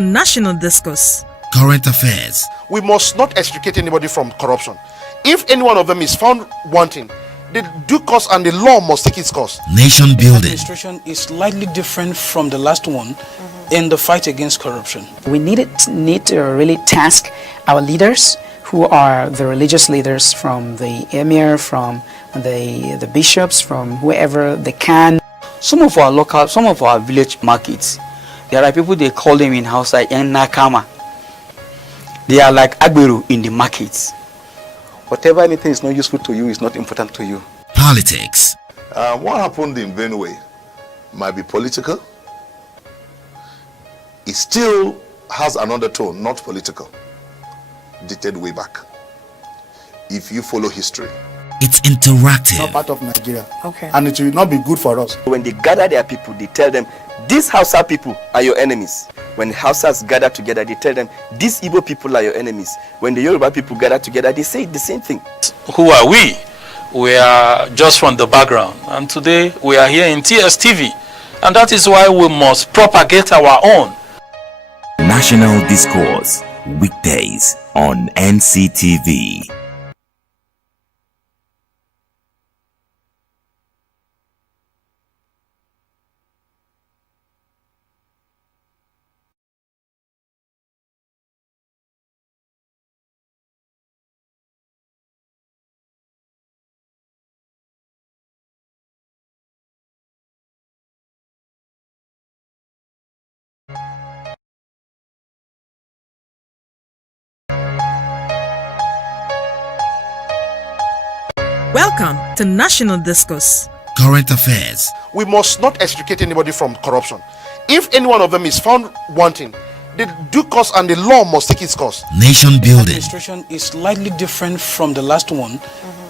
National Discourse. Current affairs. We must not extricate anybody from corruption. If any one of them is found wanting, the due course and the law must take its course. Nation building. Administration is slightly different from the last one in the fight against corruption. We need to really task our leaders, who are the religious leaders, from the emir, from the bishops, from whoever they can. Some of our village markets, there are people, they call them in Hausa yang nakama. They are like agberu in the markets. Whatever anything is not useful to you is not important to you. Politics. What happened in Benue might be political. It still has an undertone, not political, dated way back. If you follow history, it's interactive. Not part of Nigeria. Okay. And it will not be good for us. When they gather their people, they tell them, these Hausa people are your enemies. When Hausas gather together, they tell them, these Igbo people are your enemies. When the Yoruba people gather together, they say the same thing. Who are we? We are just from the background. And today we are here in TSTV. And that is why we must propagate our own. National Discourse. Weekdays on NCTV. Welcome to National Discourse. Current affairs. We must not extricate anybody from corruption. If any one of them is found wanting, the due course and the law must take its course. Nation building. Administration is slightly different from the last one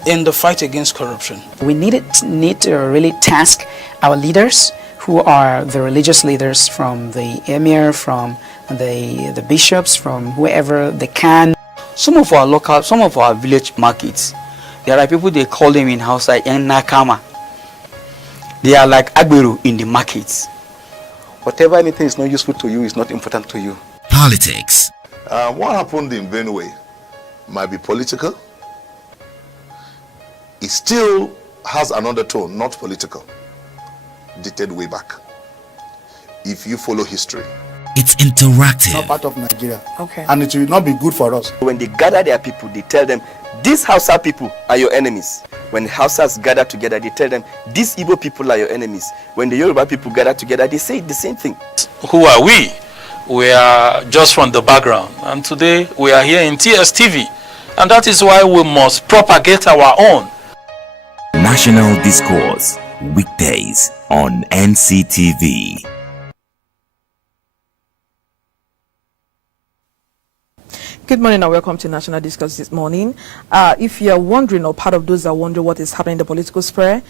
in the fight against corruption. We need to really task our leaders, who are the religious leaders, from the emir, from the bishops, from whoever they can. Some of our village markets, there are people, they call them in Hausa yang nakama. They are like agberu in the markets. Whatever anything is not useful to you is not important to you. Politics. what happened in Benue might be political. It still has an undertone, not political, dated way back. If you follow history, it's interactive. Not part of Nigeria. Okay. And it will not be good for us. When they gather their people, they tell them, these Hausa people are your enemies. When the Hausas gather together, they tell them, these Igbo people are your enemies. When the Yoruba people gather together, they say the same thing. Who are we? We are just from the background. And today we are here in TSTV. And that is why we must propagate our own. National Discourse. Weekdays on NCTV. Good morning and welcome to National Discourse this morning. If you are wondering, or part of those that wonder what is happening in the political sphere,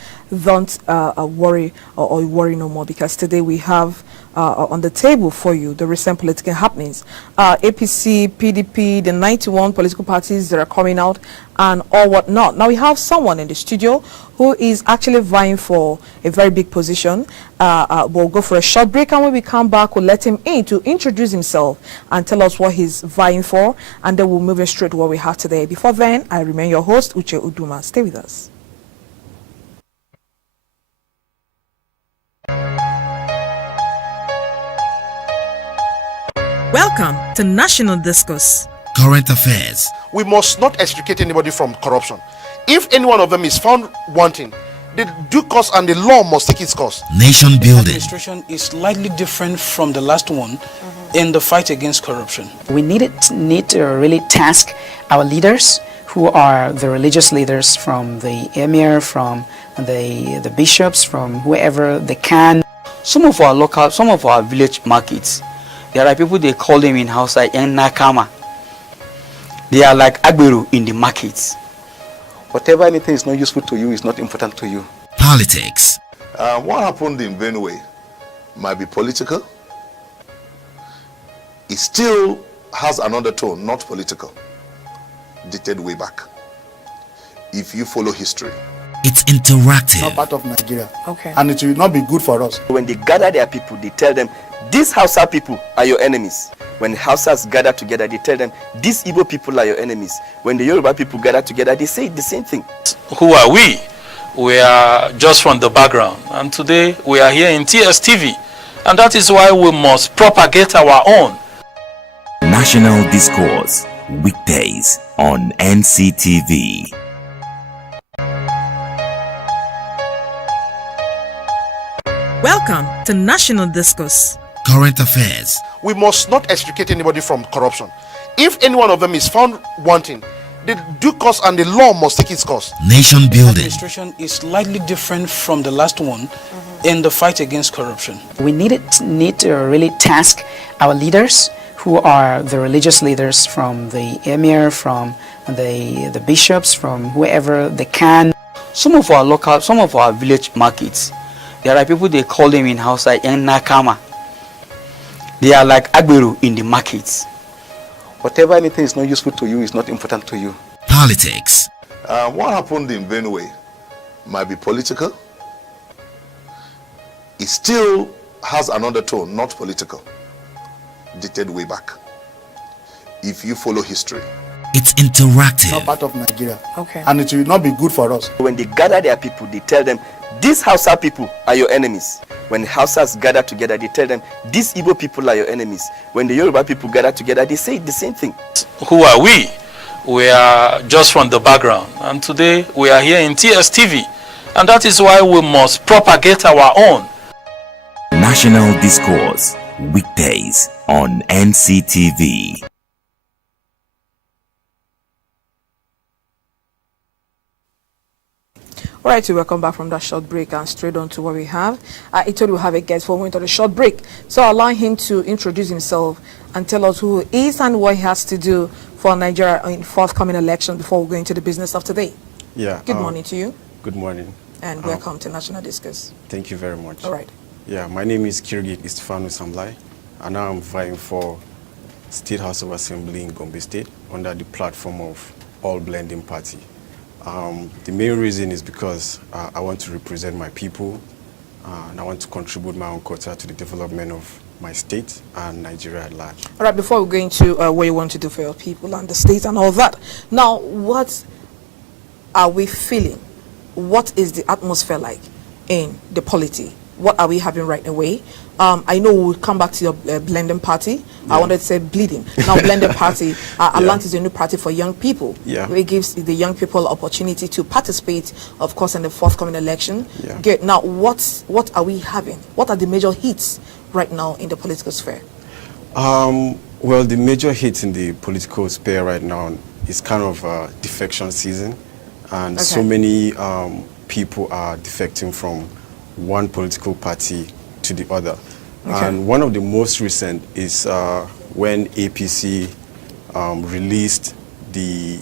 don't worry or worry no more, because today we have on the table for you the recent political happenings. APC, PDP, the 91 political parties that are coming out and all whatnot. Now we have someone in the studio who is actually vying for a very big position. We'll go for a short break, and when we come back, we'll let him in to introduce himself and tell us what he's vying for, and then we'll move straight to what we have today. Before then, I remain your host, Uche Uduma. Stay with us. Welcome to National Discourse. Current affairs. We must not extricate anybody from corruption. If any one of them is found wanting, the due course and the law must take its course. Nation building. Administration is slightly different from the last one in the fight against corruption. We need to really task our leaders, who are the religious leaders, from the emir, from the bishops, from whoever they can. Some of our village markets, there are people, they call them in Hausa yang nakama. They are like agberu in the markets. Whatever anything is not useful to you is not important to you. Politics. what happened in Benue might be political. It still has an undertone, not political, dated way back. If you follow history, It's not interactive. part of Nigeria. Okay. And it will not be good for us. When they gather their people, they tell them, these Hausa people are your enemies. When Hausas gather together, they tell them, these Igbo people are your enemies. When the Yoruba people gather together, they say the same thing. Who are we? We are just from the background. And today we are here in TSTV. And that is why we must propagate our own. National Discourse, weekdays on NCTV. Welcome to National Discourse. Current affairs. We must not extricate anybody from corruption. If any one of them is found wanting, the due course and the law must take its course. Nation building. Administration is slightly different from the last one in the fight against corruption. We need to really task our leaders, who are the religious leaders, from the emir, from the bishops, from whoever they can. Some of our village markets, there are people, they call them in Hausa Nakama. They are like Agberu in the markets. Whatever anything is not useful to you is not important to you. Politics. What happened in Benue might be political. It still has an undertone, not political, dated way back. If you follow history. It's interactive. Not part of Nigeria. Okay. And it will not be good for us. When they gather their people, they tell them, these Hausa people are your enemies. When Hausas gather together, they tell them, these Igbo people are your enemies. When the Yoruba people gather together, they say the same thing. Who are we? We are just from the background. And today we are here in TSTV. And that is why we must propagate our own. National Discourse, weekdays on NCTV. All right, so welcome back from that short break and straight on to what we have. I told you we have a guest for we went on a short break. So I'll allow him to introduce himself and tell us who he is and what he has to do for Nigeria in forthcoming election before we go into the business of today. Yeah. Good morning to you. Good morning. And welcome to National Discourse. Thank you very much. All right. Yeah, my name is Kirgi Istifanu Samlai, and now I'm vying for State House of Assembly in Gombe State under the platform of All Blending Party. The main reason is because I want to represent my people, and I want to contribute my own quota to the development of my state and Nigeria at large. All right, before we go into what you want to do for your people and the state and all that, now what are we feeling? What is the atmosphere like in the polity? What are we having right away? I know we'll come back to your blending party. Yeah. I wanted to say bleeding. Now, blending party, Alant is a new party for young people. Yeah. It gives the young people opportunity to participate, of course, in the forthcoming election. Yeah. Good. Now, what are we having? What are the major hits right now in the political sphere? Well, the major hit in the political sphere right now is kind of defection season. And so many people are defecting from one political party to the other. Okay. And one of the most recent is when APC released the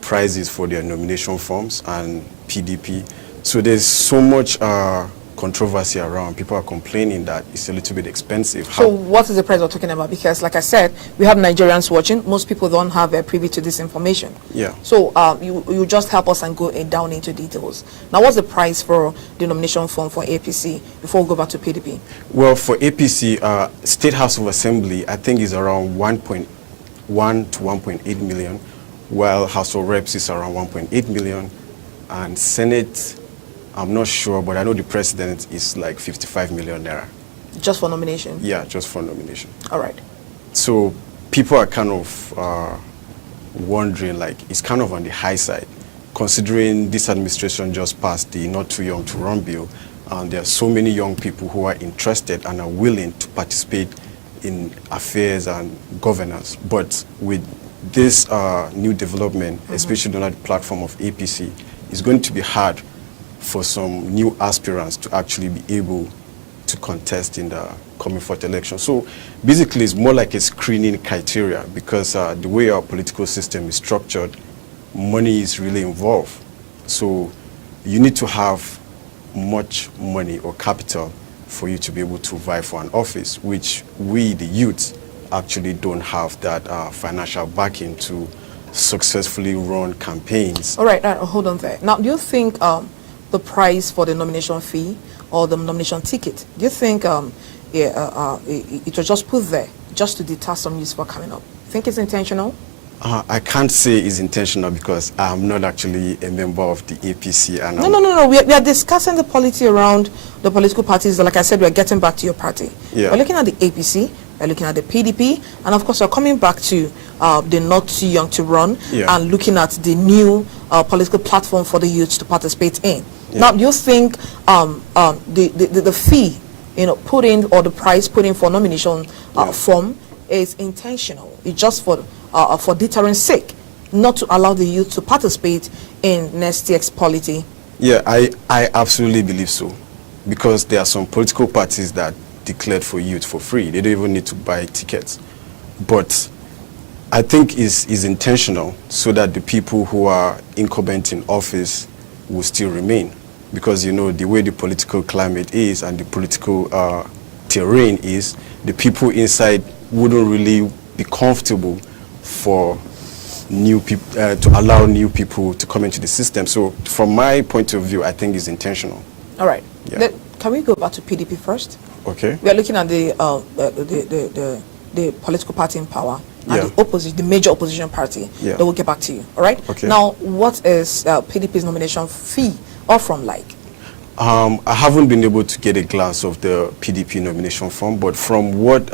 prizes for their nomination forms, and PDP. So there's so much controversy around. People are complaining that it's a little bit expensive. So what is the price we're talking about? Because like I said, we have Nigerians watching. Most people don't have a privy to this information. Yeah. So you just help us and go down into details. Now, what's the price for the nomination form for APC before we go back to PDP? Well, for APC, State House of Assembly, I think is around 1.1 to 1.8 million, while House of Reps is around 1.8 million, and Senate, I'm not sure, but I know the president is like 55 million naira. Just for nomination? Yeah, just for nomination. All right. So people are kind of wondering, like, it's kind of on the high side, considering this administration just passed the Not Too Young to Run bill, and there are so many young people who are interested and are willing to participate in affairs and governance. But with this new development, especially on the platform of APC, it's going to be hard for some new aspirants to actually be able to contest in the coming forth election. So basically it's more like a screening criteria, because the way our political system is structured, money is really involved. So you need to have much money or capital for you to be able to vie for an office, which we, the youth, actually don't have that financial backing to successfully run campaigns. All right, hold on there. Now, do you think the price for the nomination fee or the nomination ticket, do you think it was just put there just to deter some youths for coming up? Think it's intentional? I can't say it's intentional because I'm not actually a member of the APC. And No. We are discussing the polity around the political parties. Like I said, we are getting back to your party. Yeah. We're looking at the APC, we're looking at the PDP, and of course we're coming back to the not too young to run, and looking at the new political platform for the youth to participate in. Yeah. Now, do you think the fee, put in, or the price put in for nomination form is intentional? It's just for deterrence sake, not to allow the youth to participate in next year's polity? Yeah, I absolutely believe so, because there are some political parties that declared for youth for free. They don't even need to buy tickets. But I think it's intentional so that the people who are incumbent in office will still remain, because the way the political climate is and the political terrain is, the people inside wouldn't really be comfortable for new people to allow new people to come into the system. So from my point of view, I think it's intentional. All right. Yeah. Can we go back to PDP first? Okay. We are looking at the political party in power and the major opposition party. Yeah. Then we'll get back to you. All right. Okay. Now, what is PDP's nomination fee or from like? I haven't been able to get a glance of the PDP nomination form, but from what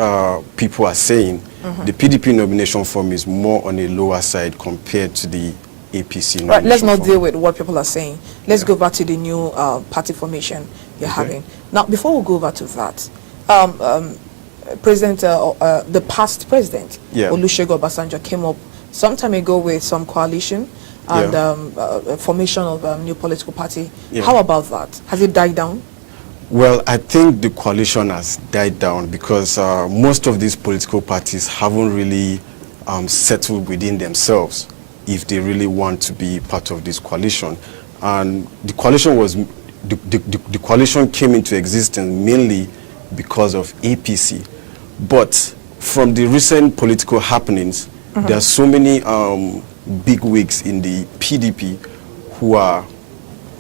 people are saying, the PDP nomination form is more on a lower side compared to the APC nomination Right, let's not form. deal with what people are saying. Let's go back to the new party formation you're having. Now, before we go over to that, the past president, Olusegun Obasanjo, came up some time ago with some coalition and formation of a new political party. How about that? Has it died down? Well, I think the coalition has died down because most of these political parties haven't really settled within themselves if they really want to be part of this coalition. And the coalition was the coalition came into existence mainly because of APC. But from the recent political happenings, there are so many big wigs in the PDP who are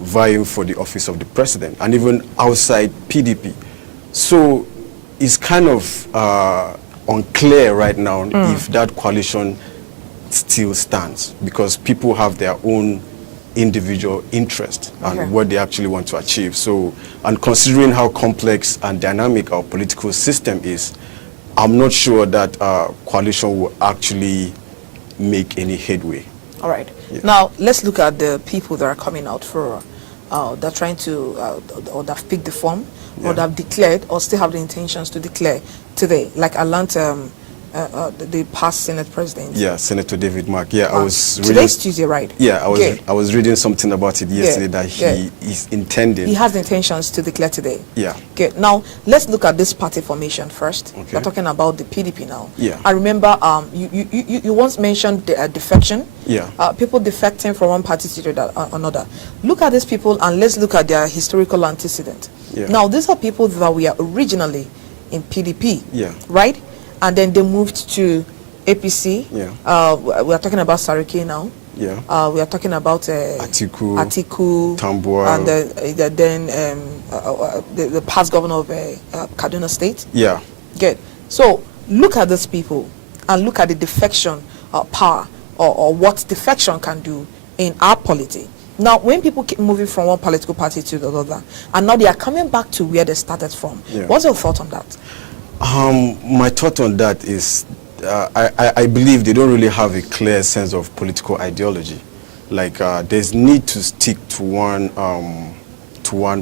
vying for the office of the president, and even outside PDP. So it's kind of unclear right now if that coalition still stands, because people have their own individual interest and what they actually want to achieve. So, and considering how complex and dynamic our political system is, I'm not sure that coalition will actually make any headway. All right. Now, let's look at the people that are coming out for, they're trying to, or they've picked the form, or they've declared, or still have the intentions to declare today, like Atlanta, the past Senate president. Yeah, Senator David Mark. Yeah, I was reading. Today's Tuesday, right? Yeah, I was reading something about it yesterday that he is intending. He has the intentions to declare today. Yeah. Okay. Now let's look at this party formation first. Okay. We're talking about the PDP now. Yeah. I remember you once mentioned the defection. Yeah. People defecting from one party to another. Look at these people and let's look at their historical antecedent. Yeah. Now these are people that were originally in PDP. Yeah. Right. And then they moved to APC. Yeah. We are talking about Sariki now. Yeah. We are talking about Atiku, Tambuwal, and then the past governor of Kaduna State. Yeah. Good. So look at these people and look at the defection power or what defection can do in our polity. Now, when people keep moving from one political party to the other, and now they are coming back to where they started from, what's your thought on that? My thought on that is, I believe they don't really have a clear sense of political ideology. Like, there's need to stick to one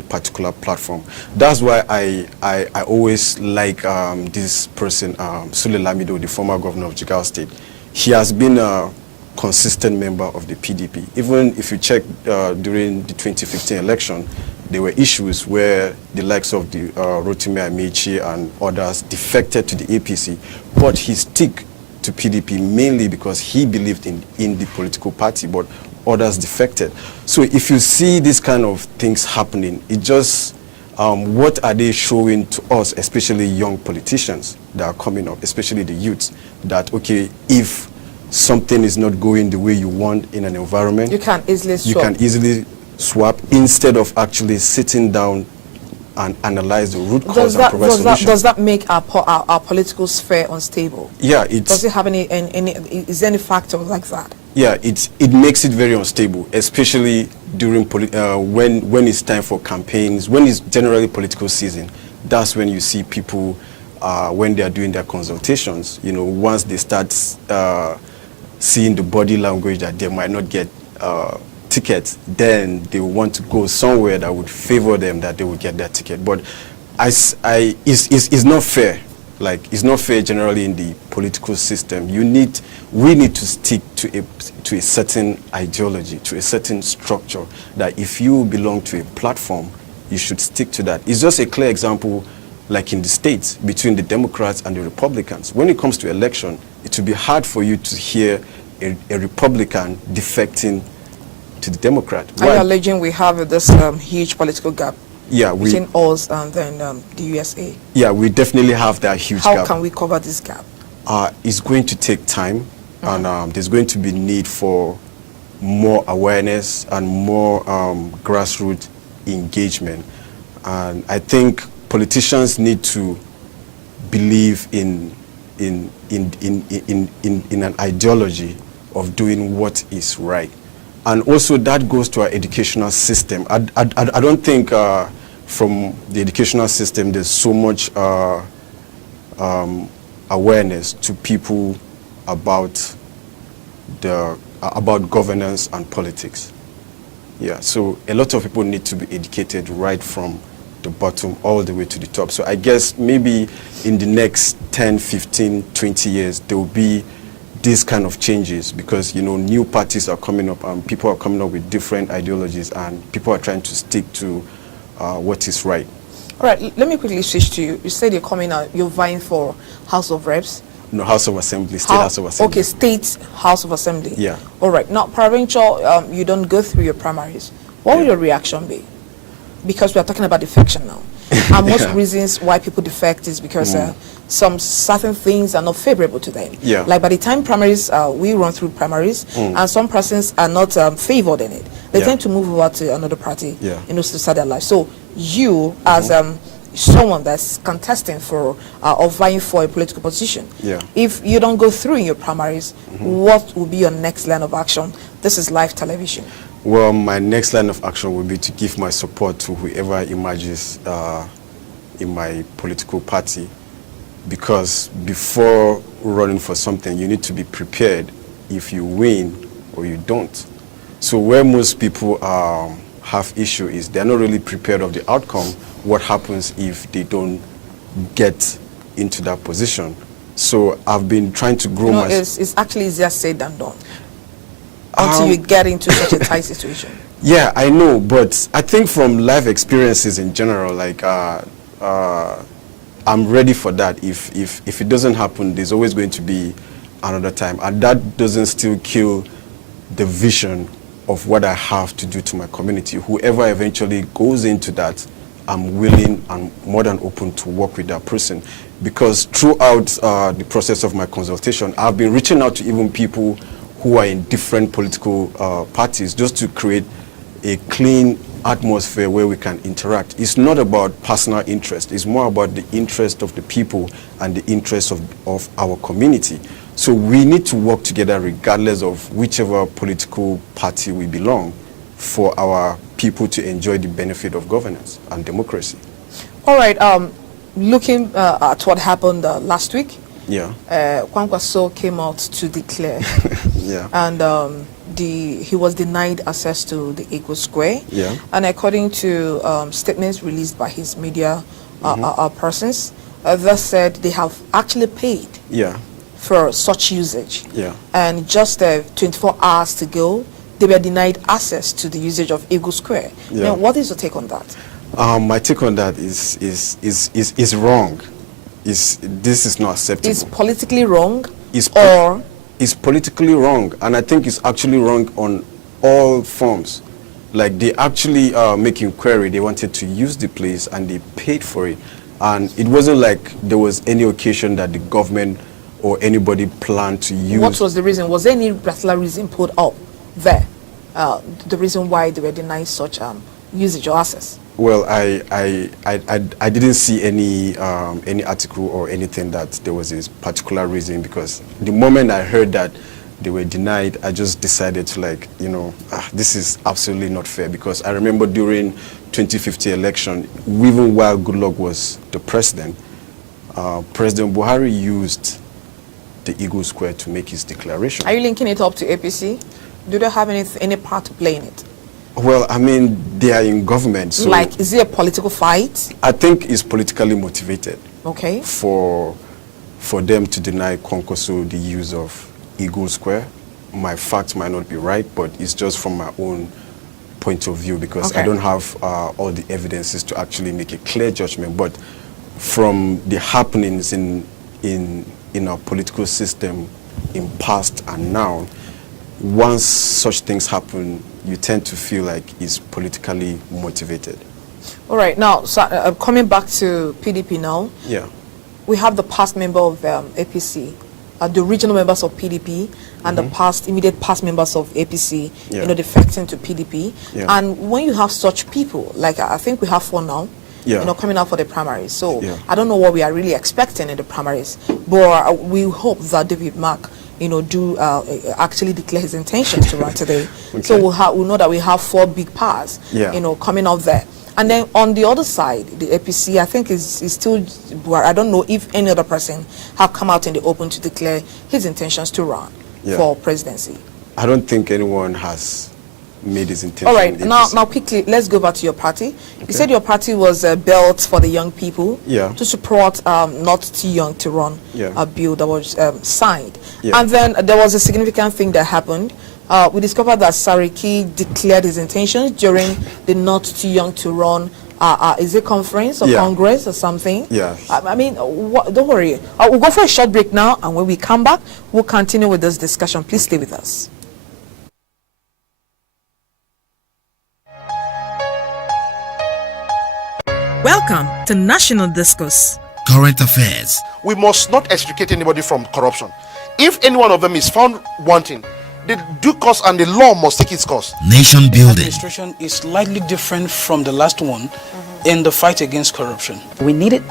particular platform. That's why I always like this person, Sule Lamido, the former governor of Jigawa State. He has been a consistent member of the PDP. Even if you check during the 2015 election, there were issues where the likes of the Rotimi Amici and others defected to the APC, but he stuck to PDP mainly because he believed in the political party, but others defected. So if you see this kind of things happening, it just, what are they showing to us, especially young politicians that are coming up, especially the youths, that, okay, if something is not going the way you want in an environment, you can easily swap. You can easily swap instead of actually sitting down and analyze the root cause and provide solutions. Does that make our political sphere unstable? Yeah, does it have any is there any factor like that? Yeah, it makes it very unstable, especially during when it's time for campaigns, when it's generally political season. That's when you see people when they are doing their consultations. You know, once they start seeing the body language that they might not get tickets, then they want to go somewhere that would favor them, that they would get their ticket. But it's not fair. Like, it's not fair generally in the political system. We need to stick to a certain ideology, to a certain structure, that if you belong to a platform, you should stick to that. It's just a clear example, like in the States, between the Democrats and the Republicans. When it comes to election, it will be hard for you to hear a Republican defecting to the Democrat. Are you alleging we have this huge political gap between us and then the USA? Yeah, we definitely have that huge gap. How can we cover this gap? It's going to take time, and there's going to be need for more awareness and more grassroots engagement. And I think politicians need to believe in an ideology of doing what is right. And also that goes to our educational system. I don't think from the educational system there's so much awareness to people about governance and politics. Yeah, so a lot of people need to be educated right from the bottom all the way to the top. So I guess maybe in the next 10, 15, 20 years there will be these kind of changes, because, you know, new parties are coming up and people are coming up with different ideologies, and people are trying to stick to what is right. All right, let me quickly switch to you. You said you're coming out, you're vying for House of Reps. No, House of Assembly, State House of Assembly. Okay, State House of Assembly. Yeah. All right, now provincial, you don't go through your primaries. What will your reaction be? Because we are talking about defection now. And most reasons why people defect is because some certain things are not favorable to them. Yeah. Like by the time primaries, we run through primaries, and some persons are not favored in it. They tend to move over to another party, to start their life. So you, as someone that's contesting for or vying for a political position, if you don't go through in your primaries, what will be your next line of action? This is live television. Well, my next line of action will be to give my support to whoever emerges in my political party, because before running for something, you need to be prepared if you win or you don't. So where most people have issue is they're not really prepared of the outcome. What happens if they don't get into that position? So I've been trying to grow my... It's actually easier said than done. Until you get into such a tight situation. Yeah, I know, but I think from life experiences in general, like I'm ready for that. If it doesn't happen, there's always going to be another time, and that doesn't still kill the vision of what I have to do to my community. Whoever eventually goes into that, I'm willing and more than open to work with that person, because throughout the process of my consultation, I've been reaching out to even people who are in different political parties, just to create a clean atmosphere where we can interact. It's not about personal interest. It's more about the interest of the people and the interest of our community. So we need to work together regardless of whichever political party we belong, for our people to enjoy the benefit of governance and democracy. All right, looking at what happened last week, Kwankwaso came out to declare, and he was denied access to the Eagle Square. And according to statements released by his media persons, they said they have actually paid for such usage. And just 24 hours to go, they were denied access to the usage of Eagle Square. Now, what is your take on that? My take on that is wrong. This is not acceptable. It's politically wrong, it's politically wrong, and I think it's actually wrong on all forms. Like, they actually make inquiry. They wanted to use the place and they paid for it, and it wasn't like there was any occasion that the government or anybody planned to use. What was the reason? Was there any particular reason put up there? The reason why they were denying such usage or access? Well, I didn't see any article or anything that there was a particular reason, because the moment I heard that they were denied, I just decided to this is absolutely not fair, because I remember during 2015 election, even while Goodluck was the president, President Buhari used the Eagle Square to make his declaration. Are you linking it up to APC? Do they have any part to play in it? Well, I mean, they are in government, so... Like, is it a political fight? I think it's politically motivated. Okay. For them to deny Konkoso the use of Eagle Square. My facts might not be right, but it's just from my own point of view, because I don't have all the evidences to actually make a clear judgment. But from the happenings in our political system in past and now, once such things happen, you tend to feel like it's politically motivated. All right, now, so, coming back to PDP now. Yeah. We have the past member of APC, the regional members of PDP, and the immediate past members of APC, defecting to PDP. Yeah. And when you have such people, like I think we have 4 now, coming out for the primaries. So I don't know what we are really expecting in the primaries, but we hope that David Mark, do actually declare his intentions to run today. Okay. So we'll know that we have 4 big powers, coming out there. And then on the other side, the APC, I think is still, I don't know if any other person have come out in the open to declare his intentions to run for presidency. I don't think anyone has made his intention. All right, now quickly, let's go back to your party. Okay. You said your party was built for the young people to support not too young to run a bill that was signed. Yeah. And then there was a significant thing that happened. We discovered that Sariki declared his intentions during the Not Too Young to Run, is it conference or congress or something? Yeah. I mean, don't worry. We'll go for a short break now, and when we come back, we'll continue with this discussion. Please stay with us. Welcome to National Discourse. Current affairs. We must not extricate anybody from corruption. If any one of them is found wanting, the due course and the law must take its course. Nation building. Administration is slightly different from the last one in the fight against corruption. We need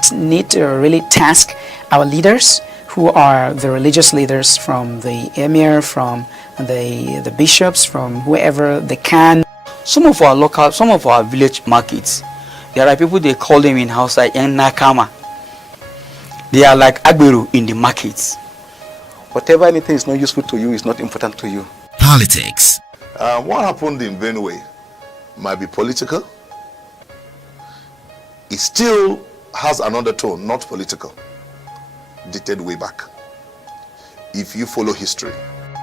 to really task our leaders, who are the religious leaders, from the emir, from the bishops, from whoever they can. Some of our village markets, there are people, they call them in Hausa yang nakama. They are like agberu in the markets. Whatever anything is not useful to you is not important to you. Politics. What happened in Benue might be political. It still has another tone, not political, dated way back. If you follow history.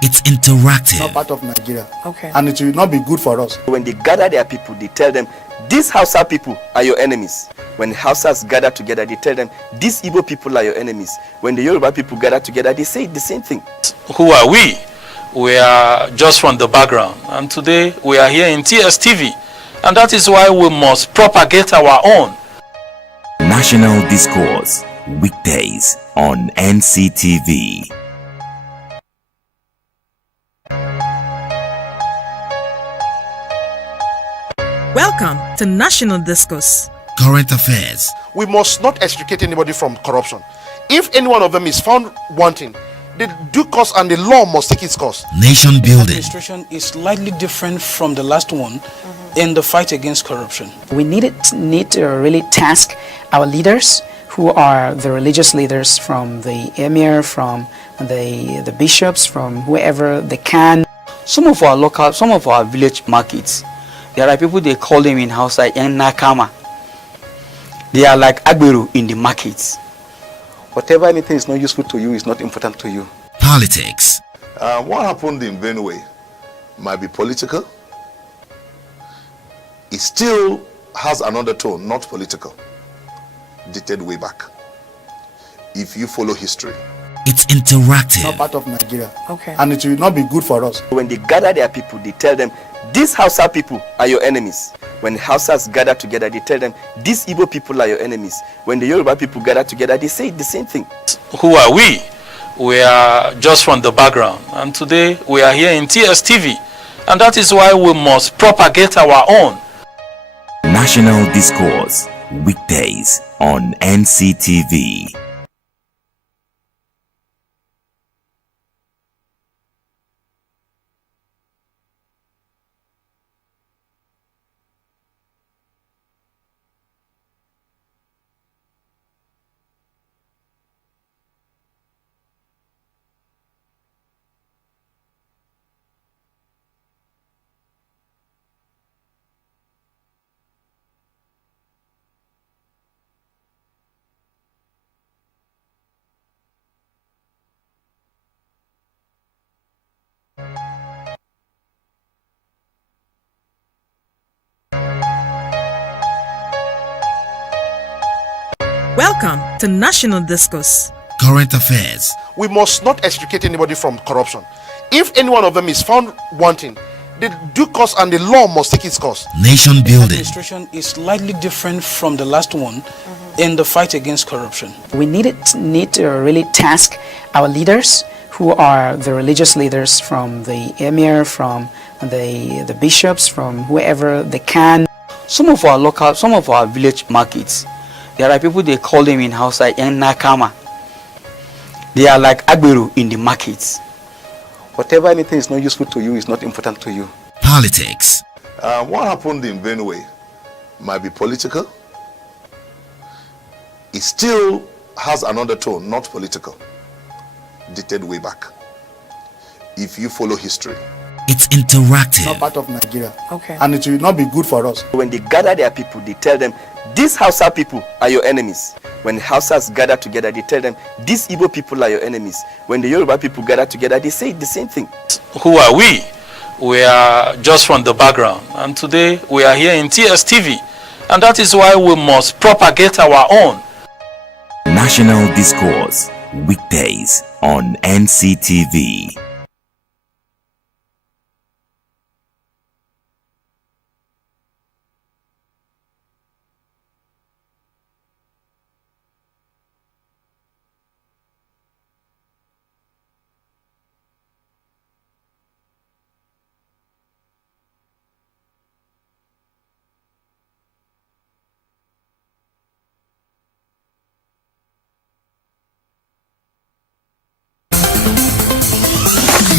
It's interactive. Not part of Nigeria. Okay. And it will not be good for us. When they gather their people, they tell them, these Hausa people are your enemies. When Hausas gather together, they tell them, these Igbo people are your enemies. When the Yoruba people gather together, they say the same thing. Who are we? We are just from the background. And today, we are here in TSTV. And that is why we must propagate our own. National Discourse. Weekdays on NCTV. Welcome to National Discourse. Current affairs. We must not extricate anybody from corruption. If any one of them is found wanting, the due course and the law must take its course. Nation building. Administration is slightly different from the last one in the fight against corruption. We need to really task our leaders, who are the religious leaders, from the emir, from the bishops, from whoever they can. Some of our village markets, there are people, they call them in Hausa yang nakama. They are like agberu in the markets. Whatever anything is not useful to you is not important to you. Politics. What happened in Benue might be political. It still has another tone, not political, dated way back. If you follow history. It's interactive. Not part of Nigeria. Okay. And it will not be good for us. When they gather their people, they tell them, these Hausa people are your enemies. When the Hausas gather together, they tell them, these Igbo people are your enemies. When the Yoruba people gather together, they say the same thing. Who are we? we are just from the background, and today we are here in TSTV, and that is why we must propagate our own. National Discourse, weekdays on NCTV. Welcome to National Discourse. Current affairs. We must not extricate anybody from corruption. If any one of them is found wanting, the due course and the law must take its course. Nation building. Administration is slightly different from the last one in the fight against corruption. We need to really task our leaders, who are the religious leaders, from the emir, from the bishops, from whoever they can. Some of our village markets, there are people, they call them in Hausa Nakama. They are like Agberu in the markets. Whatever anything is not useful to you is not important to you. Politics. What happened in Benue might be political. It still has another tone, not political, dated way back. If you follow history. It's interactive. Not part of Nigeria. Okay. And it will not be good for us. When they gather their people, they tell them, these Hausa people are your enemies. When the Hausas gather together, they tell them, these Igbo people are your enemies. When the Yoruba people gather together, they say the same thing. Who are we? We are just from the background, and today we are here in TSTV, and that is why we must propagate our own. National Discourse, weekdays on NCTV.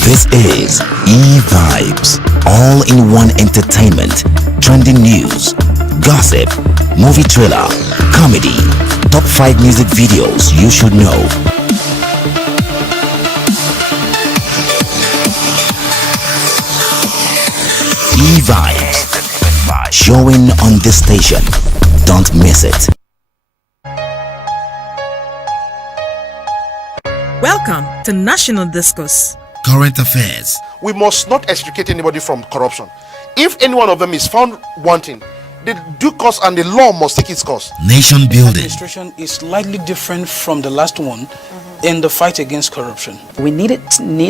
This is E-Vibes, all-in-one entertainment, trending news, gossip, movie trailer, comedy, top 5 music videos you should know. E-Vibes, showing on this station. Don't miss it. Welcome to National Discourse. Current affairs. We must not extricate anybody from corruption. If any one of them is found wanting, the due course and the law must take its course. Nation building. Administration is slightly different from the last one in the fight against corruption. We need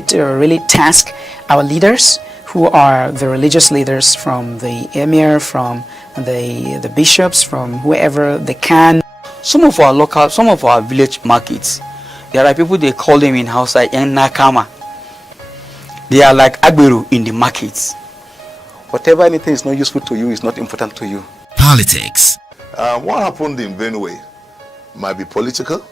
to really task our leaders, who are the religious leaders, from the emir, from the bishops, from whoever they can. Some of our village markets, there are people, they call them in Hausa Nakama. They are like Agberu in the markets. Whatever anything is not useful to you is not important to you. Politics. What happened in Benue might be political.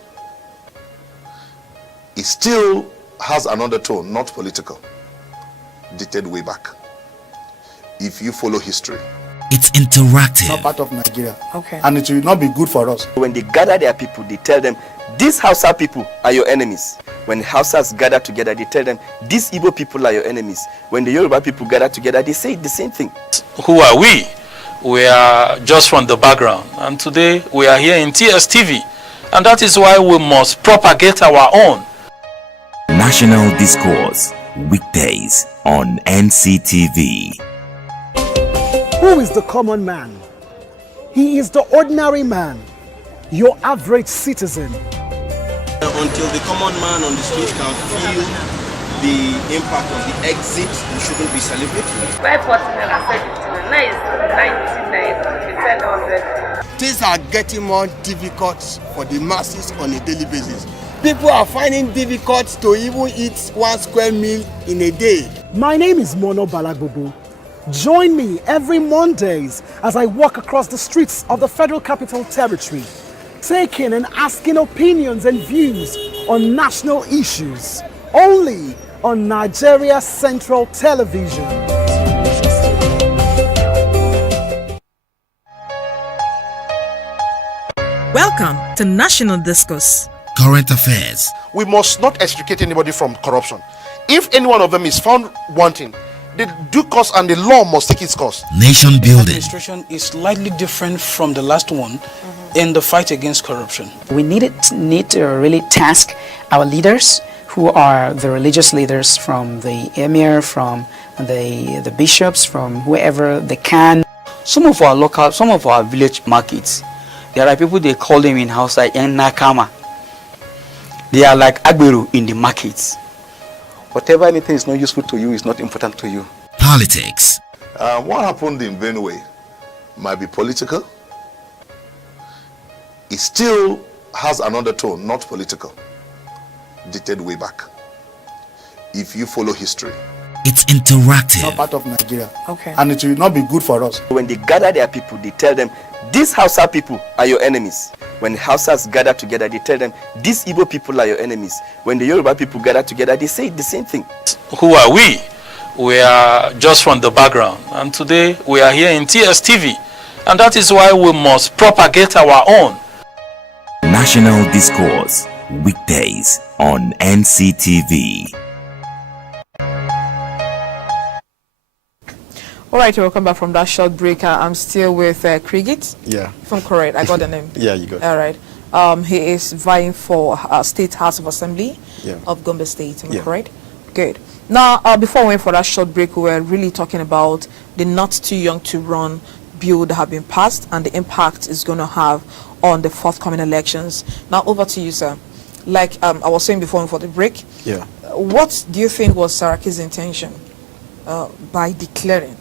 It still has another tone, not political, dated way back. If you follow history. It's interactive. Not part of Nigeria. Okay. And it will not be good for us. When they gather their people, they tell them, these Hausa people are your enemies. When the Hausas gather together, they tell them, these Igbo people are your enemies. When the Yoruba people gather together, they say the same thing. Who are we? We are just from the background, and today we are here in TSTV, and that is why we must propagate our own. National Discourse, weekdays on NCTV. Who is the common man? He is the ordinary man, your average citizen. Until the common man on the street can feel the impact of the exit, we shouldn't be celebrating. 540 Things are getting more difficult for the masses on a daily basis. People are finding difficult to even eat 1 square meal in a day. My name is Mono Balagbobo. Join me every Mondays as I walk across the streets of the Federal Capital Territory, taking and asking opinions and views on national issues, only on Nigeria Central Television. Welcome to National Discourse. Current affairs. We must not extricate anybody from corruption. If any one of them is found wanting, the due course and the law must take its course. Nation building. Administration is slightly different from the last one in the fight against corruption. We need to really task our leaders, who are the religious leaders, from the emir, from the bishops, from whoever they can. Some of our village markets, there are people, they call them in house like Nakama. They are like Agberu in the markets. Whatever anything is not useful to you is not important to you. Politics. What happened in Benue might be political. It still has another tone, not political, dated way back. If you follow history, it's interactive. Not part of Nigeria. Okay. And it will not be good for us. When they gather their people, they tell them, these Hausa people are your enemies. When the Hausas gather together, they tell them, these Igbo people are your enemies. When the Yoruba people gather together, they say the same thing. Who are we? We are just from the background. And today we are here in TSTV. And that is why we must propagate our own. National Discourse. Weekdays on NCTV. All right, welcome back from that short break. I'm still with Krigit. Yeah. If I'm correct, I got the name. Yeah, you got it. All right. He is vying for State House of Assembly of Gombe State. Am I correct? Good. Now, before we went for that short break, we were really talking about the not too young to run bill that have been passed and the impact it's going to have on the forthcoming elections. Now, over to you, sir. Like I was saying before for the break, what do you think was Saraki's intention by declaring,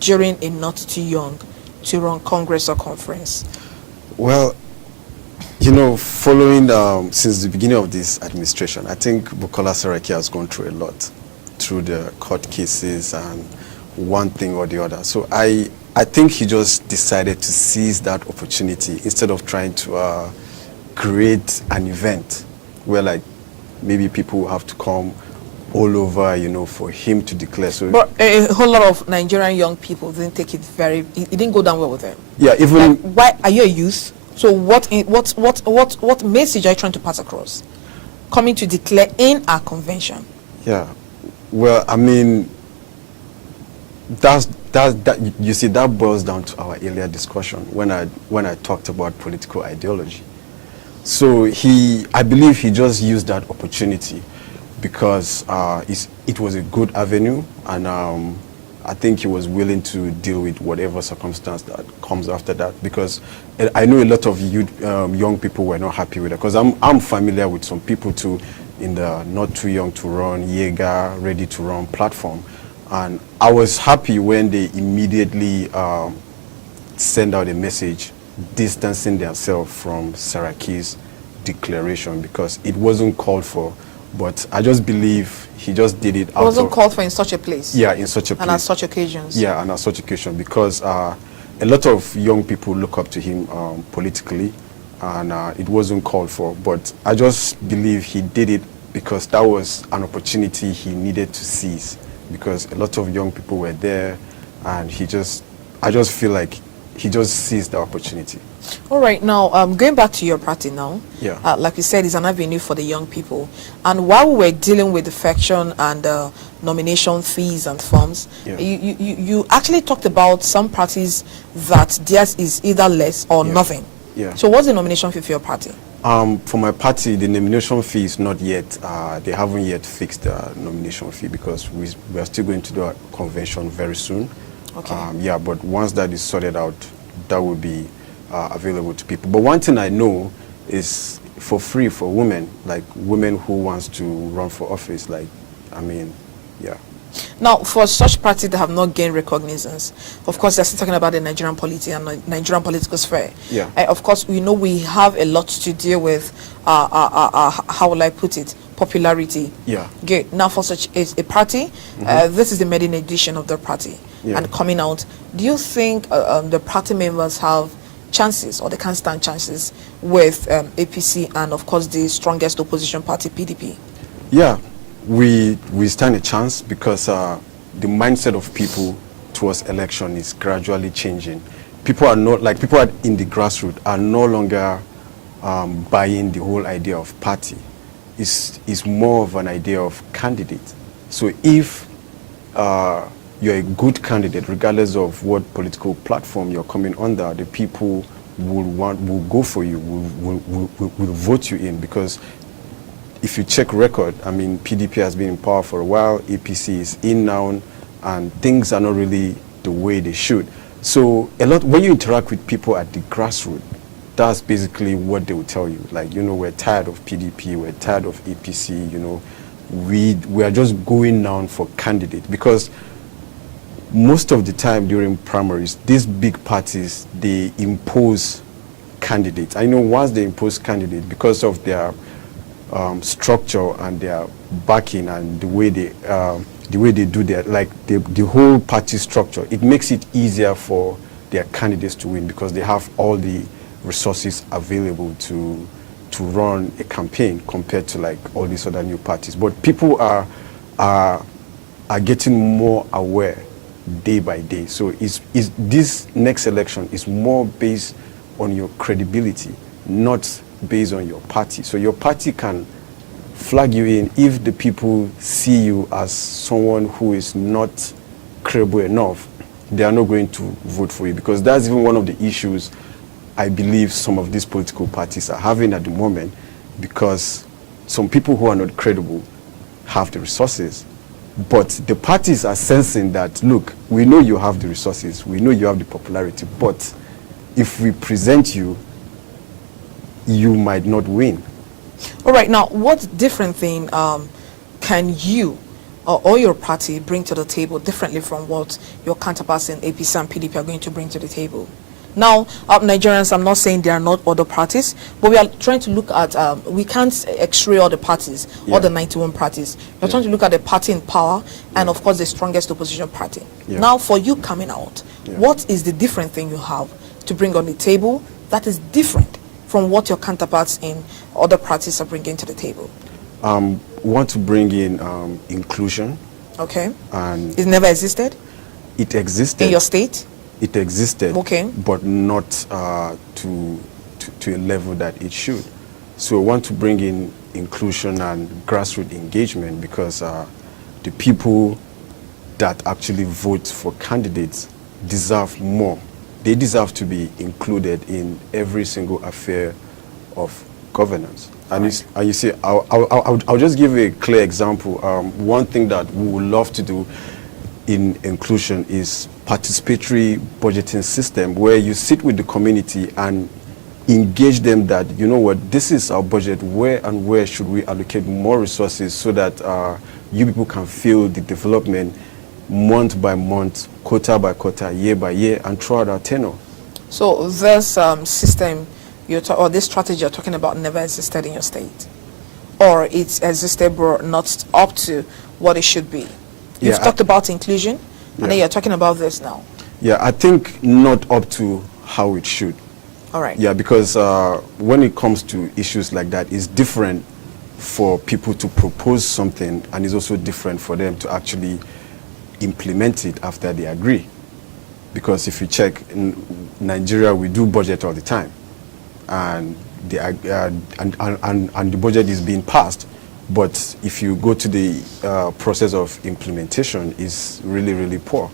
during a not too young to run Congress or conference? Well, following since the beginning of this administration, I think Bukola Saraki has gone through a lot, through the court cases and one thing or the other. So I think he just decided to seize that opportunity instead of trying to create an event where like maybe people have to come all over, for him to declare. So, but a whole lot of Nigerian young people didn't take it it didn't go down well with them. Yeah, even why are you a youth? So what message are you trying to pass across? Coming to declare in our convention. Yeah, well, I mean, that you see, that boils down to our earlier discussion when I talked about political ideology. So I believe he just used that opportunity because it was a good avenue, and I think he was willing to deal with whatever circumstance that comes after that, because I know a lot of young people were not happy with it, because I'm familiar with some people too in the not too young to run, Jaeger, ready to run platform, and I was happy when they immediately send out a message distancing themselves from Saraki's declaration, because it wasn't called for. But I just believe he just did it. It wasn't called for in such a place. Yeah, in such a place. And at such occasions. Yeah, and at such occasion, because a lot of young people look up to him politically, and it wasn't called for. But I just believe he did it because that was an opportunity he needed to seize, because a lot of young people were there, and I just feel like he just seized the opportunity. All right, now going back to your party now, yeah. Like you said, it's an avenue for the young people. And while we were dealing with defection and nomination fees and forms, yeah. you actually talked about some parties that theirs is either less or nothing. Yeah. So what's the nomination fee for your party? For my party, the nomination fee is not yet, they haven't yet fixed the nomination fee, because we are still going to do a convention very soon. Okay. Yeah, but once that is sorted out, that will be available to people. But one thing I know is for free for women, like women who wants to run for office, like, I mean, yeah. Now, for such parties that have not gained recognizance, of course, they're still talking about the Nigerian polity and Nigerian political sphere. Yeah. Of course, we know we have a lot to deal with, how will I put it, popularity. Yeah. Good. Now, for such a party, this is the maiden edition of the party. Yeah. And coming out, do you think the party members have chances, or they can stand chances with APC and, of course, the strongest opposition party, PDP? Yeah, we stand a chance because the mindset of people towards election is gradually changing. People are not, like people in the grassroots are no longer buying the whole idea of party. It's more of an idea of candidate. So if you're a good candidate, regardless of what political platform you're coming under, the people will go for you, will vote you in, because if you check record, I mean, PDP has been in power for a while, APC is in now, and things are not really the way they should. So when you interact with people at the grassroots, that's basically what they will tell you. Like, you know, we're tired of PDP, we're tired of APC, you know, we are just going down for candidates, because most of the time during primaries, these big parties, they impose candidates. I know once they impose candidates, because of their structure and their backing and the way they do their, like the whole party structure, it makes it easier for their candidates to win, because they have all the resources available to run a campaign compared to like all these other new parties. But people are getting more aware day by day. So this next election is more based on your credibility, not based on your party. So your party can flag you in if the people see you as someone who is not credible enough. They are not going to vote for you, because that's even one of the issues I believe some of these political parties are having at the moment, because some people who are not credible have the resources, but the parties are sensing that, look, we know you have the resources, we know you have the popularity, but if we present you, you might not win. All right, now, what different thing can you or your party bring to the table differently from what your counterparts in APC and PDP are going to bring to the table? Now, Nigerians, I'm not saying there are not other parties, but we are trying to look at, we can't x-ray all the parties, all the 91 parties. We're trying to look at the party in power and, of course, the strongest opposition party. Now, for you coming out, what is the different thing you have to bring on the table that is different from what your counterparts in other parties are bringing to the table? Want to bring in inclusion. Okay. And it never existed? It existed. In your state? It existed, okay, but not to a level that it should. So I want to bring in inclusion and grassroots engagement, because the people that actually vote for candidates deserve more. They deserve to be included in every single affair of governance. And, and you see, I'll just give you a clear example. One thing that we would love to do in inclusion is participatory budgeting system, where you sit with the community and engage them that, you know what, this is our budget, where and where should we allocate more resources so that you people can feel the development month by month, quarter by quarter, year by year, and throughout our tenure. So this system or this strategy you're talking about never existed in your state, or it existed but not up to what it should be? You've talked about inclusion, and then you're talking about this now. Yeah, I think not up to how it should. All right. Yeah, because when it comes to issues like that, it's different for people to propose something, and it's also different for them to actually implement it after they agree. Because if you check, in Nigeria, we do budget all the time, and the budget is being passed. But if you go to the process of implementation, it's really, really poor.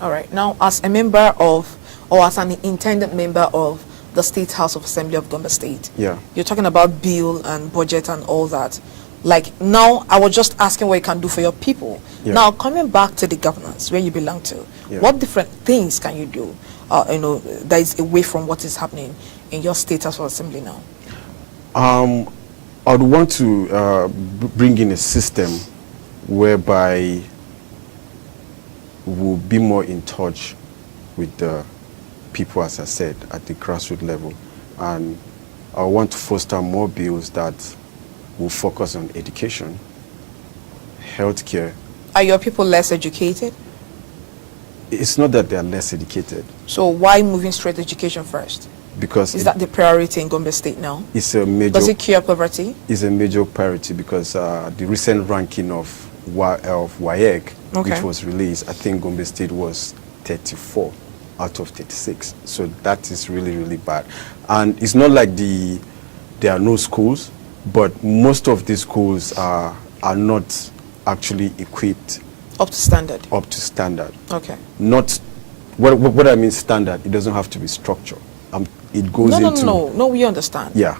All right. Now, as a member of, or as an intended member of the State House of Assembly of Gombe State, you're talking about bill and budget and all that. Like, now, I was just asking what you can do for your people. Now, coming back to the governance, where you belong to, what different things can you do, you know, that is away from what is happening in your State House of Assembly now? I would want to bring in a system whereby we'll be more in touch with the people, as I said, at the grassroots level. And I want to foster more bills that will focus on education, healthcare. Are your people less educated? It's not that they are less educated. So why moving straight education first? Because is that the priority in Gombe State now? It's a major. Does it cure poverty? It's a major priority because the recent ranking of WAEC, which was released, I think Gombe State was 34 out of 36. So that is really, really bad. And it's not like there are no schools, but most of these schools are not actually equipped up to standard. Up to standard. Okay. Not what I mean standard. It doesn't have to be structure. It goes into no. We understand. Yeah.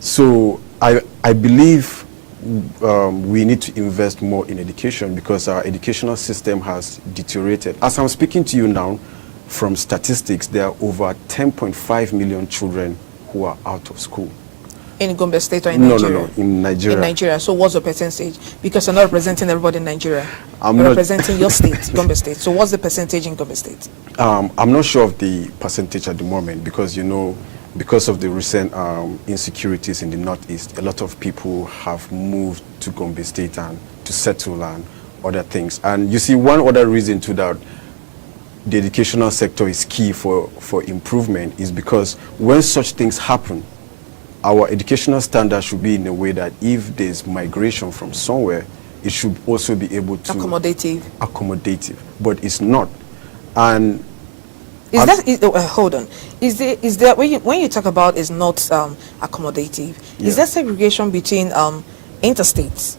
So I believe we need to invest more in education because our educational system has deteriorated. As I'm speaking to you now, from statistics, there are over 10.5 million children who are out of school. In Gombe State or in Nigeria? No, in Nigeria. In Nigeria. So what's the percentage? Because you're not representing everybody in Nigeria. I'm not representing your state, Gombe State. So what's the percentage in Gombe State? I'm not sure of the percentage at the moment because, because of the recent insecurities in the Northeast, a lot of people have moved to Gombe State and to settle and other things. And you see, one other reason to that the educational sector is key for improvement is because when such things happen, our educational standards should be in a way that if there's migration from somewhere, it should also be able to accommodative, but it's not. And hold on, is there when you talk about is not accommodative, is there segregation between interstates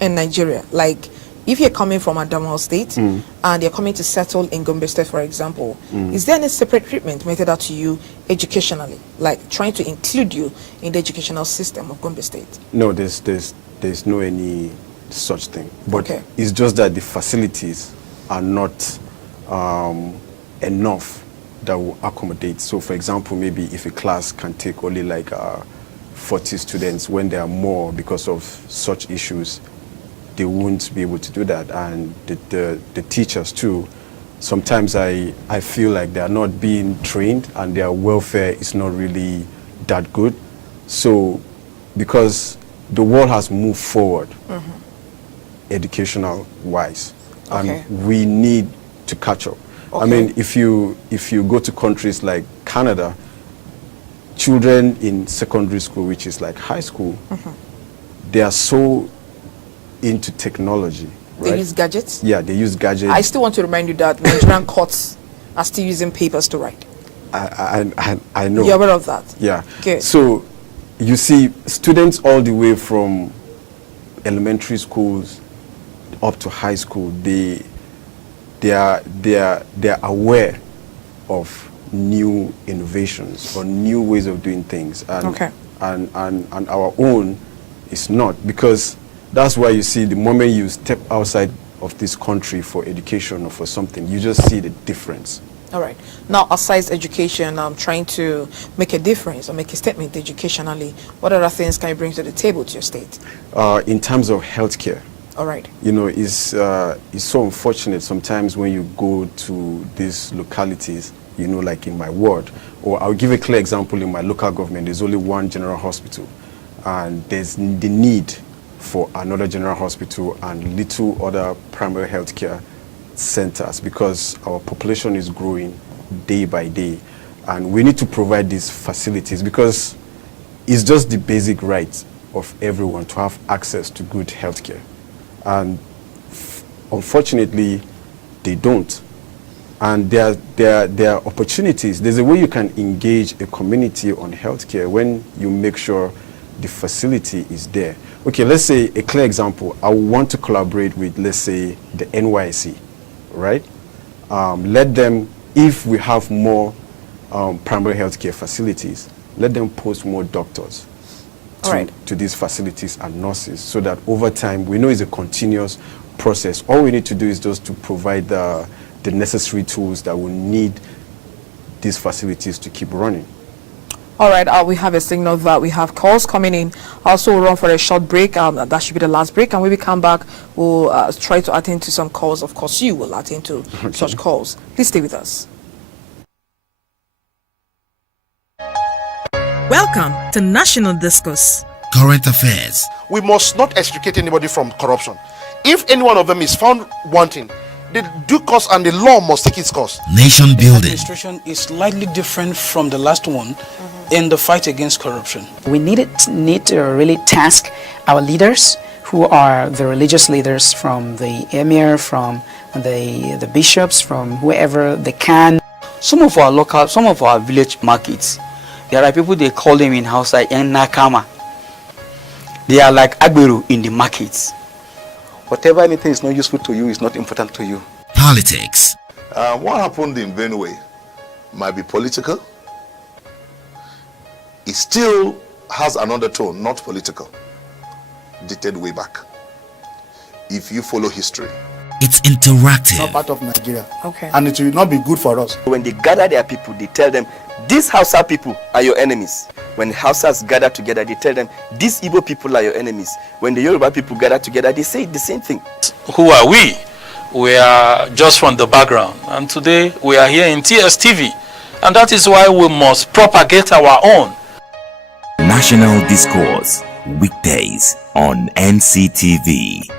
in Nigeria? Like if you're coming from Adamawa State and you're coming to settle in Gombe State, for example, is there any separate treatment meted out to you educationally, like trying to include you in the educational system of Gombe State? No, there's no any such thing. But it's just that the facilities are not enough that will accommodate. So, for example, maybe if a class can take only like 40 students, when there are more because of such issues, they won't be able to do that. And the teachers too, sometimes I feel like they are not being trained and their welfare is not really that good. So because the world has moved forward educational wise, and we need to catch up. I mean, if you go to countries like Canada, children in secondary school, which is like high school, they are so into technology. Right? They use gadgets? Yeah, they use gadgets. I still want to remind you that Nigerian courts are still using papers to write. I know. You're aware of that? Yeah. Okay. So you see students all the way from elementary schools up to high school, they are aware of new innovations or new ways of doing things, and our own is not, because that's why you see the moment you step outside of this country for education or for something, you just see the difference. All right. Now, aside education, trying to make a difference or make a statement educationally, what other things can you bring to the table to your state? In terms of healthcare. All right. It's so unfortunate sometimes when you go to these localities, like in my ward, or I'll give a clear example. In my local government, there's only one general hospital, and there's the need for another general hospital and little other primary health care centers because our population is growing day by day, and we need to provide these facilities because it's just the basic right of everyone to have access to good health care. And unfortunately, they don't. And there are opportunities. There's a way you can engage a community on healthcare when you make sure the facility is there. Okay, let's say a clear example. I want to collaborate with, let's say, the NYC, right? Let them, if we have more primary healthcare facilities, let them post more doctors to these facilities and nurses, so that over time, we know it's a continuous process. All we need to do is just to provide the necessary tools that will need these facilities to keep running. All right, we have a signal that we have calls coming in. Also, we'll run for a short break. That should be the last break. And when we come back, we'll try to attend to some calls. Of course, you will attend to such calls. Please stay with us. Welcome to National Discourse. Current affairs. We must not extricate anybody from corruption. If any one of them is found wanting, the due course and the law must take its course. Nation building. Administration is slightly different from the last one in the fight against corruption. We need to really task our leaders, who are the religious leaders, from the emir, from the bishops, from whoever they can. Some of our village markets, there are people, they call them in Hausa nakama. They are like agberu in the markets. Whatever anything is not useful to you is not important to you. Politics. What happened in Benue might be political. It still has an undertone, not political, dated way back. If you follow history, it's interactive. Not part of Nigeria. Okay. And it will not be good for us. When they gather their people, they tell them, these Hausa people are your enemies. When the Hausas gather together, they tell them, these Igbo people are your enemies. When the Yoruba people gather together, they say the same thing. Who are we? We are just from the background. And today we are here in TSTV. And that is why we must propagate our own. National Discourse. Weekdays on NCTV.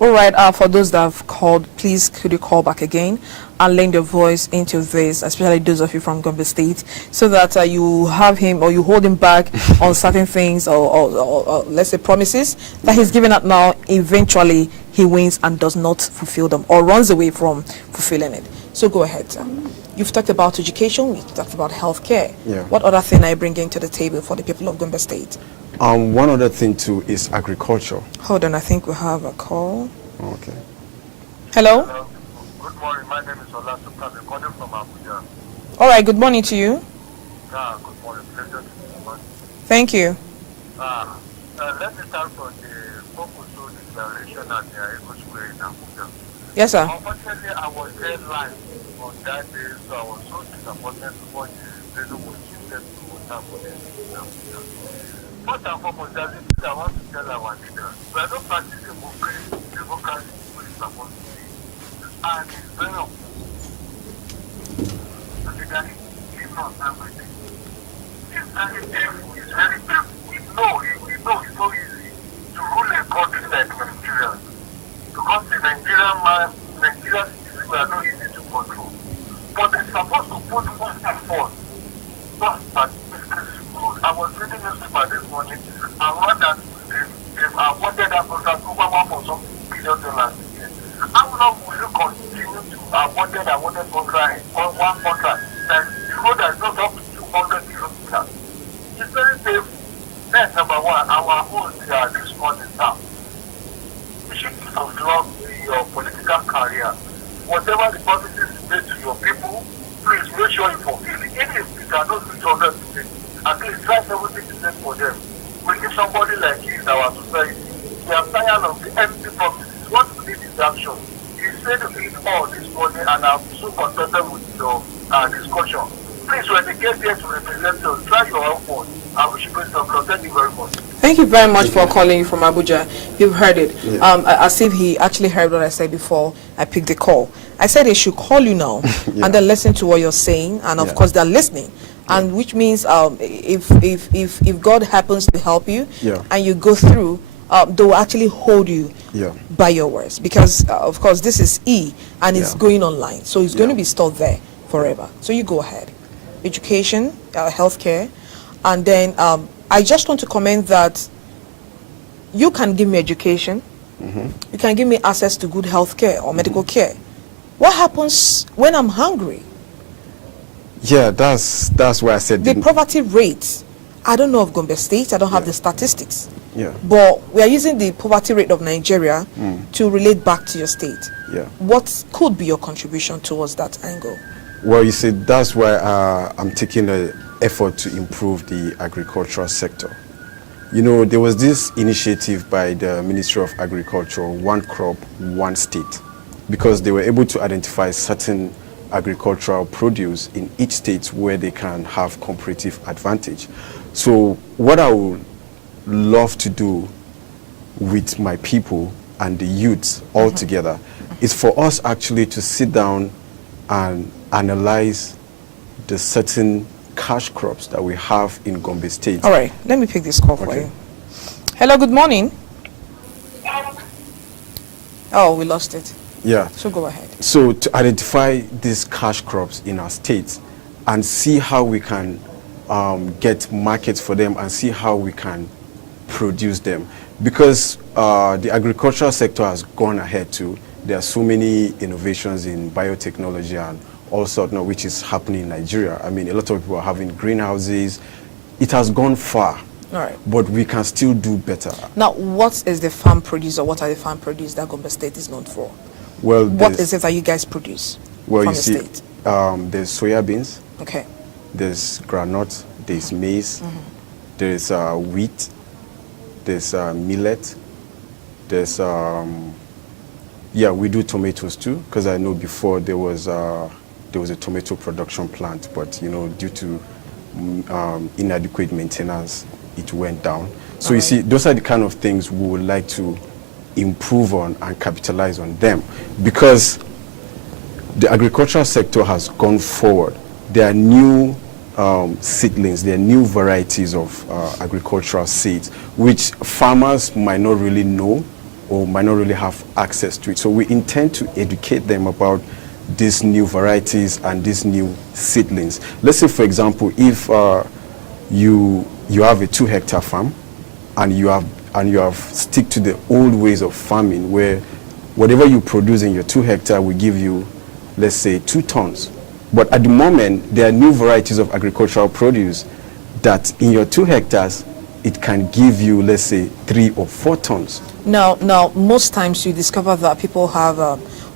All right, for those that have called, please could you call back again and lend your voice into this, especially those of you from Gombe State, so that you have him or you hold him back on certain things or let's say promises that he's given up now. Eventually, he wins and does not fulfill them or runs away from fulfilling it. So go ahead, sir. You've talked about education, we've talked about healthcare. Yeah. What other thing are you bringing to the table for the people of Gombe State? One other thing too is agriculture. Hold on, I think we have a call. Okay. Hello? Hello. Good morning. My name is Olasuka. I'm calling from Abuja. All right, good morning to you. Good morning. Pleasure to meet you. Thank you. Let me start from the Fokusu declaration at the Eagle Square in Abuja. Yes, sir. Unfortunately, I was there live on that day, so I was so disappointed because the reason was shifted to water for the Abuja. First and foremost, there's a thing I want to tell our leaders. We are not practicing democracy is supposed to be. And it's very important. The leader is not everything. It's very painful. It's very painful. We know it's so easy to rule a country like Nigeria. Because the Nigerian citizens are not easy to control. But they're supposed to put one step forward. I was reading newspaper this morning. I heard that they've awarded that contract over $1.2 billion a year. How long will you continue to award contract on one contract that the road has not up to 200 kilometers? It's very painful. That's number one. Our own this morning now. You should love your political career. Whatever the promises you made to your people, please make sure you fulfill it. Even if you cannot reach 100%, at least try 70% for them. We need somebody like you in our society. We are tired of the empty promises. What we need is action. You said it all this morning, and I'm so contented with your discussion. Please, when you get there to represent us, try your effort. I wish you best of luck. Thank you very much. Thank you very much for calling from Abuja. You've heard it. Yeah. As if he actually heard what I said before I picked the call. I said they should call you now and then listen to what you're saying, and of course they're listening. And which means if God happens to help you and you go through, they will actually hold you by your words, because of course this is and it's going online, so it's going to be stored there forever. So you go ahead. Education, healthcare, and then I just want to comment that you can give me education, you can give me access to good healthcare or medical care. What happens when I'm hungry? Yeah, that's why I said the poverty rate. I don't know of Gombe State. I don't have the statistics. Yeah. But we are using the poverty rate of Nigeria to relate back to your state. Yeah. What could be your contribution towards that angle? Well, you see, that's why I'm taking an effort to improve the agricultural sector. You know, there was this initiative by the Ministry of Agriculture, One Crop, One State, because they were able to identify certain agricultural produce in each state where they can have comparative advantage. So what I would love to do with my people and the youths all together is for us actually to sit down and analyze the certain cash crops that we have in Gombe State. All right, let me pick this call for you. Hello, good morning. Oh, we lost it. Yeah. So go ahead. So to identify these cash crops in our state and see how we can get markets for them and see how we can produce them. Because the agricultural sector has gone ahead too. There are so many innovations in biotechnology and all sorts, which is happening in Nigeria. I mean, a lot of people are having greenhouses. It has gone far. All right. But we can still do better. Now, what is the farm produce, or what are the farm produce that Gombe State is known for? Well, what is it that you guys produce well, from you the see, state? There's soya beans. Okay. There's groundnut. There's maize. There's wheat. There's millet. There's yeah, we do tomatoes too, because I know before there was a tomato production plant, but due to inadequate maintenance, it went down. So you see, those are the kind of things we would like to improve on and capitalize on them, because the agricultural sector has gone forward. There are new seedlings, there are new varieties of agricultural seeds, which farmers might not really know or might not really have access to it. So we intend to educate them about these new varieties and these new seedlings. Let's say, for example, if you have a 2-hectare farm and you have stick to the old ways of farming, where whatever you produce in your 2 hectare will give you, let's say, 2 tons. But at the moment, there are new varieties of agricultural produce that in your 2 hectares, it can give you, let's say, 3 or 4 tons. Now, most times you discover that people have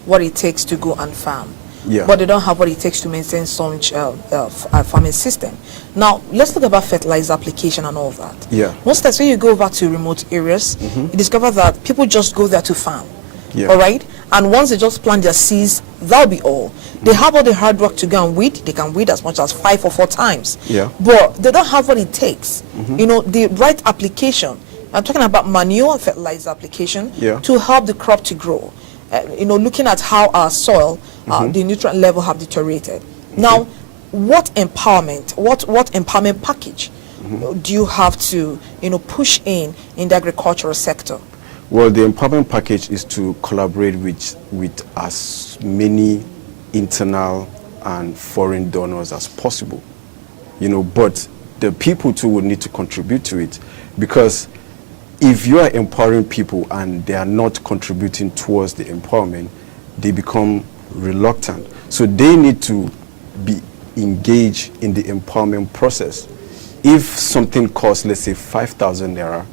what it takes to go and farm. Yeah. But they don't have what it takes to maintain such farming system. Now, let's talk about fertilizer application and all of that. Yeah. Most times when you go over to remote areas, you discover that people just go there to farm. Yeah. All right? And once they just plant their seeds, that'll be all. They have all the hard work to go and weed. They can weed as much as 5 or 4 times. Yeah. But they don't have what it takes. The right application. I'm talking about manure fertilizer application to help the crop to grow. Looking at how our soil, the nutrient level have deteriorated. Now, what empowerment package do you have to, push in the agricultural sector? Well, the empowerment package is to collaborate with as many internal and foreign donors as possible. But the people too would need to contribute to it, because if you are empowering people and they are not contributing towards the empowerment, they become reluctant. So they need to be engaged in the empowerment process. If something costs, let's say, 5,000 naira,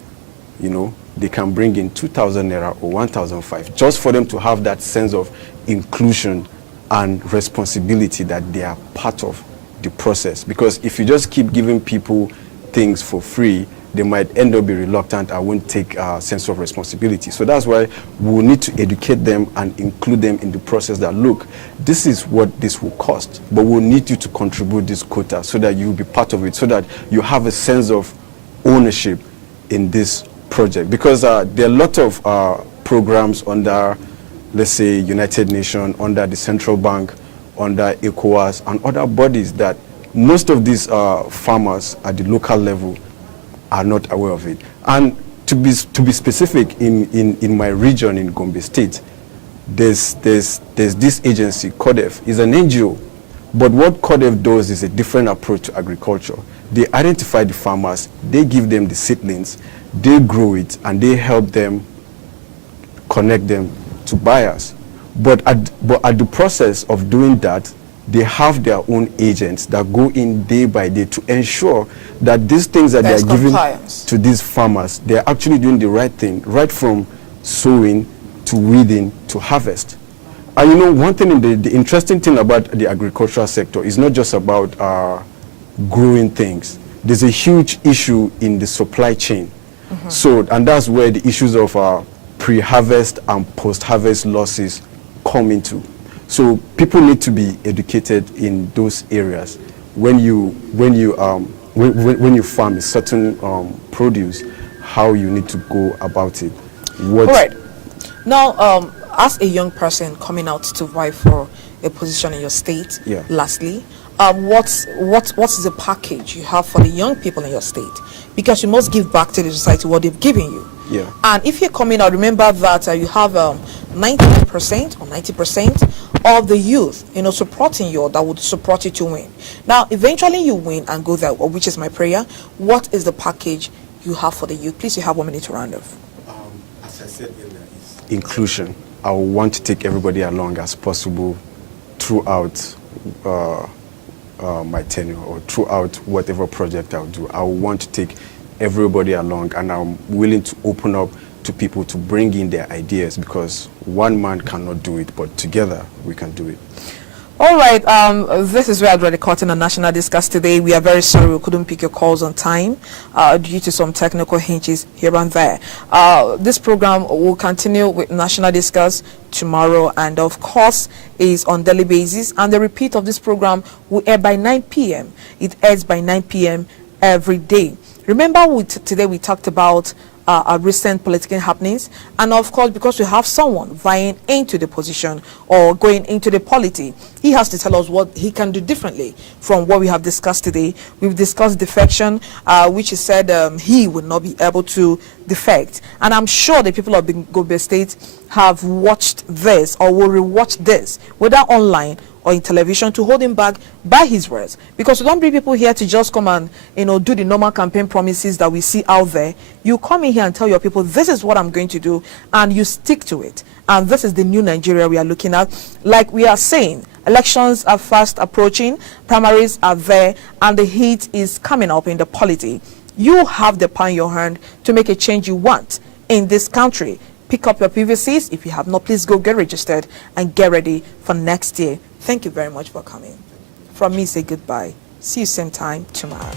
they can bring in 2,000 naira or 1,005, just for them to have that sense of inclusion and responsibility that they are part of the process. Because if you just keep giving people things for free, they might end up being reluctant and won't take a sense of responsibility. So that's why we will need to educate them and include them in the process that, look, this is what this will cost, but we'll need you to contribute this quota so that you'll be part of it, so that you have a sense of ownership in this project. Because there are a lot of programs under, let's say, United Nations, under the Central Bank, under ECOWAS, and other bodies that most of these farmers at the local level are not aware of it. And to be specific, in my region in Gombe State, there's this agency, CODEF, is an NGO. But what CODEF does is a different approach to agriculture. They identify the farmers, they give them the seedlings, they grow it, and they help them connect them to buyers. But at the process of doing that, they have their own agents that go in day by day to ensure that these things that they are giving to these farmers, they are actually doing the right thing, right from sowing to weeding to harvest. And one thing, the interesting thing about the agricultural sector is not just about growing things. There's a huge issue in the supply chain. So, and that's where the issues of pre-harvest and post-harvest losses come into. So people need to be educated in those areas. When you farm a certain produce, how you need to go about it. All right. Now, as a young person coming out to vie for a position in your state, Yeah. lastly, what is the package you have for the young people in your state? Because you must give back to the society what they've given you. Yeah. And if you're coming out, remember that you have 99% or 90% of the youth, supporting you, that would support you to win. Now, eventually you win and go there, which is my prayer. What is the package you have for the youth? Please, you have 1 minute to round off. As I said earlier, is inclusion. I want to take everybody along as possible throughout my tenure or throughout whatever project I'll do. I want to take everybody along, and I'm willing to open up to people to bring in their ideas, because one man cannot do it, but together we can do it. All right, this is where I'd already caught in a national discuss today. We are very sorry we couldn't pick your calls on time due to some technical hinges here and there. This program will continue with national discuss tomorrow, and of course is on daily basis, and the repeat of this program will air by 9 p.m. It airs by 9 p.m. every day. Remember, today we talked about recent political happenings, and of course, because we have someone vying into the position or going into the polity, he has to tell us what he can do differently from what we have discussed today. We've discussed defection, which he said he would not be able to defect, and I'm sure the people of Gombe State have watched this or will rewatch this, whether online or in television, to hold him back by his words, because we don't bring people here to just come and do the normal campaign promises that we see out there. You come in here and tell your people, this is what I'm going to do, and you stick to it. And this is the new Nigeria we are looking at. Like we are saying, elections are fast approaching, primaries are there, and the heat is coming up in the polity. You have the power in your hand to make a change you want in this country. Pick up your PVCs. If you have not, please go get registered and get ready for next year. Thank you very much for coming. From me, say goodbye. See you same time tomorrow.